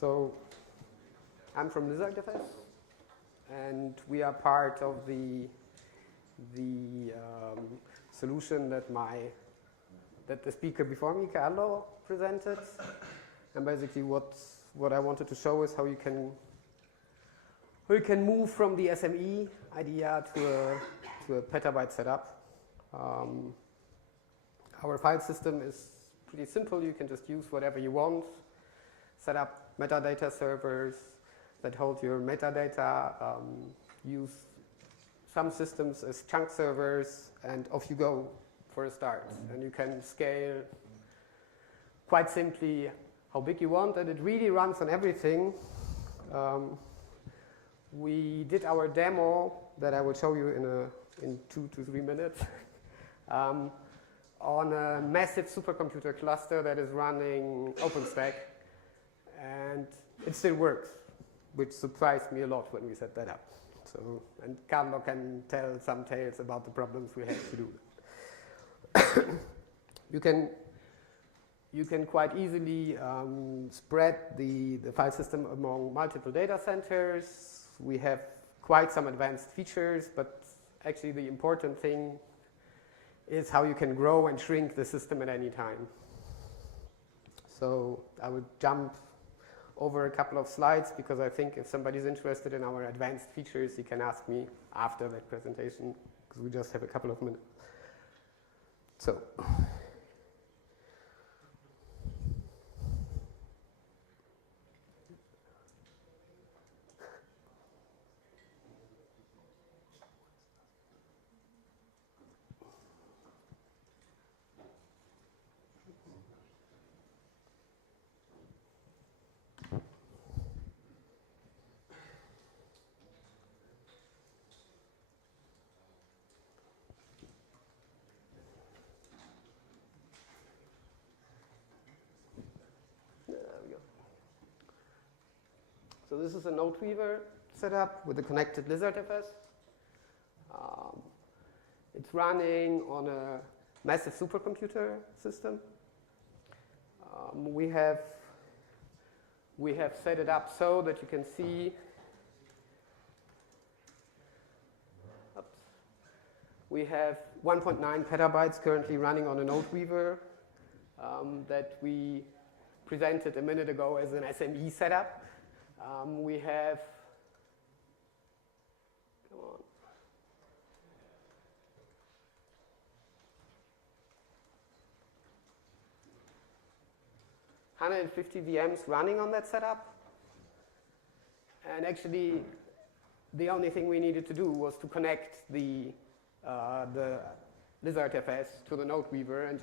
So I'm from LizardFS, and we are part of the solution that the speaker before me, Carlo, presented. And basically, what I wanted to show is how you can move from the SME idea to a petabyte setup. Our file system is pretty simple. You can just use whatever you want. Set up metadata servers that hold your metadata. Use some systems as chunk servers, and off you go for a start. And you can scale quite simply how big you want, and it really runs on everything. We did our demo that I will show you in 2 to 3 minutes on a massive supercomputer cluster that is running OpenStack, and it still works, which surprised me a lot when we set that up. So, and Carlo can tell some tales about the problems we had to do. You can quite easily spread the file system among multiple data centers. We have quite some advanced features, but actually the important thing is how you can grow and shrink the system at any time. So I will jump over a couple of slides, because I think if somebody's interested in our advanced features, he can ask me after that presentation, because we just have a couple of minutes. So. So this is a node weaver setup with a connected LizardFS. It's running on a massive supercomputer system. We have set it up so that you can see. We have 1.9 petabytes currently running on a node weaver that we presented a minute ago as an SME setup. We have, come on, 150 VMs running on that setup. And actually, the only thing we needed to do was to connect the LizardFS to the node weaver and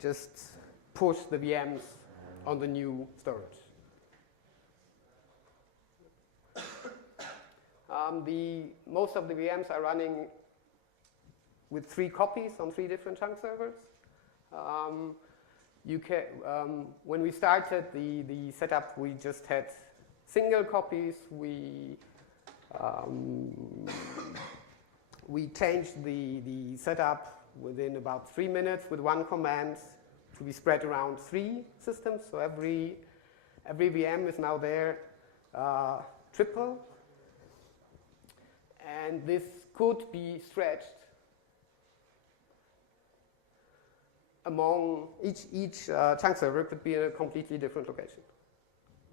just push the VMs on the new storage. Most of the VMs are running with 3 copies on 3 different chunk servers. When we started the setup, we just had single copies. We changed the setup within about 3 minutes with 1 command to be spread around 3 systems. So every VM is now there triple. And this could be stretched among each chunk server could be in a completely different location.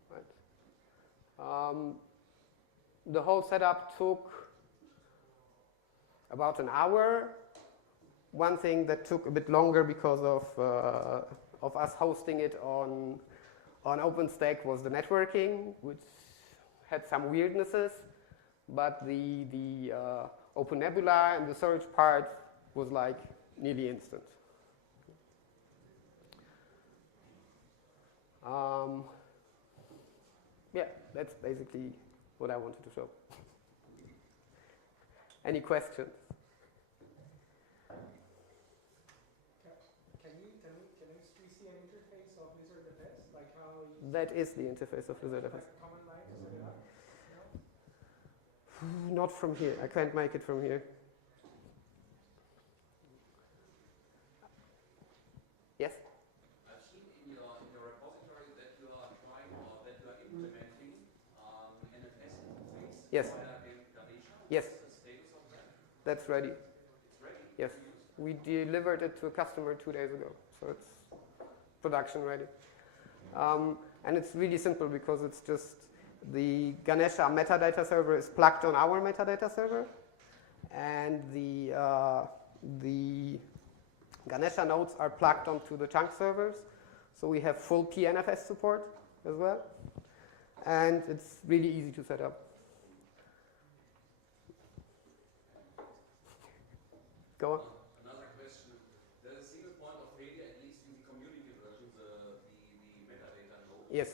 Right? The whole setup took about an hour. One thing that took a bit longer because of us hosting it on OpenStack was the networking, which had some weirdnesses, but the OpenNebula and the storage part was like nearly instant. Yeah, that's basically what I wanted to show. Any questions? Can we see an interface of LizardFS, like how you... That is the interface of LizardFS. Like a command line to set it up? No? Not from here. I can't make it from here. Yes? I've seen in your report Yes. Ganesha? Yes. What's the status of that? That's ready. It's ready? Yes. We delivered it to a customer 2 days ago, so it's production ready. And it's really simple because it's just the Ganesha metadata server is plugged on our metadata server, and the Ganesha nodes are plugged onto the chunk servers. So we have full PNFS support as well, and it's really easy to set up. Go on. Another question. There's a single point of failure, at least in the community version, the metadata node. Yes.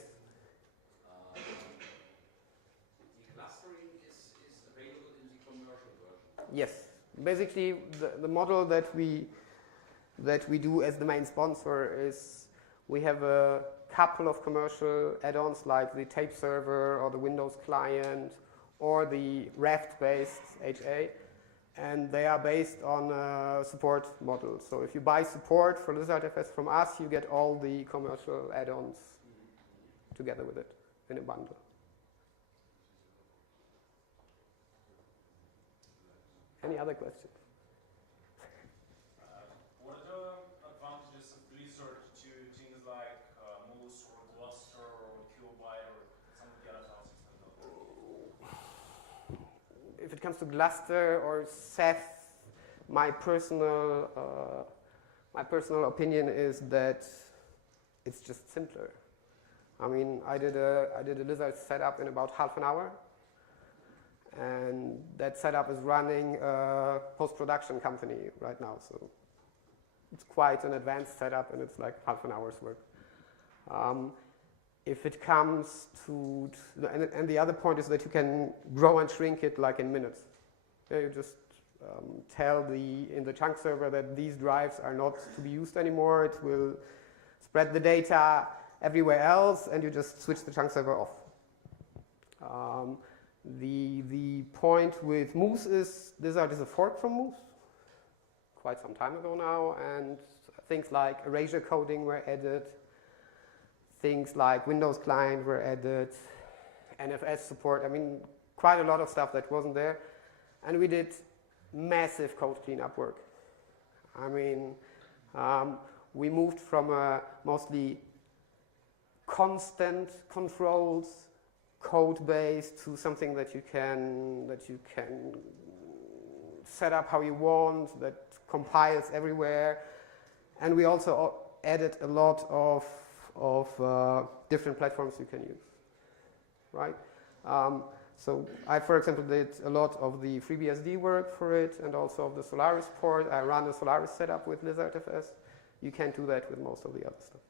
The clustering is available in the commercial version. Yes. Basically, the model that we do as the main sponsor is we have a couple of commercial add-ons like the tape server or the Windows client or the Raft-based HA, and they are based on a support model. So if you buy support for LizardFS from us, you get all the commercial add-ons together with it in a bundle. Any other questions? What are the advantages of Blizzard to things like Moose or Gluster or Kilobyte or some of the other houses? If it comes to Gluster or Ceph, my personal opinion is that it's just simpler. I mean, I did a Lizard setup in about half an hour, and that setup is running a post-production company right now, so it's quite an advanced setup, and it's like half an hour's work. If it comes to, and the other point is that you can grow and shrink it like in minutes. Yeah, you just tell in the chunk server that these drives are not to be used anymore. It will spread the data everywhere else, and you just switch the chunk server off. The point with Moose is Lizard is a fork from Moose quite some time ago now, and things like erasure coding were added. Things like Windows client were added, NFS support, I mean, quite a lot of stuff that wasn't there. And we did massive code cleanup work. I mean, we moved from a mostly constant controls code base to something that you can set up how you want, that compiles everywhere. And we also added a lot of different platforms you can use, right? So I, for example, did a lot of the FreeBSD work for it and also of the Solaris port. I ran a Solaris setup with LizardFS. You can't do that with most of the other stuff.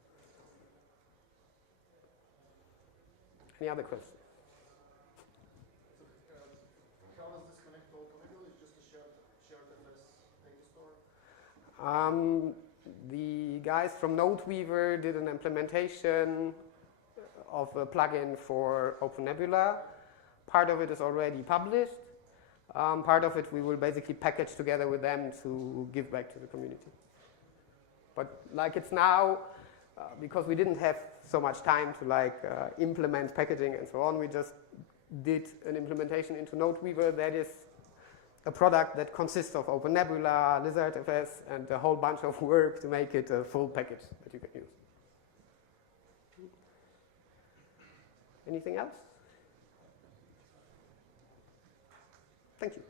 Any other questions? So, how does this connect to OpenNebula? Is just a shared FS data store? The guys from NodeWeaver did an implementation of a plugin for OpenNebula. Part of it is already published. Part of it we will basically package together with them to give back to the community. But like it's now, because we didn't have so much time to implement packaging and so on, we just did an implementation into NodeWeaver that is a product that consists of OpenNebula, LizardFS, and a whole bunch of work to make it a full package that you can use. Anything else? Thank you.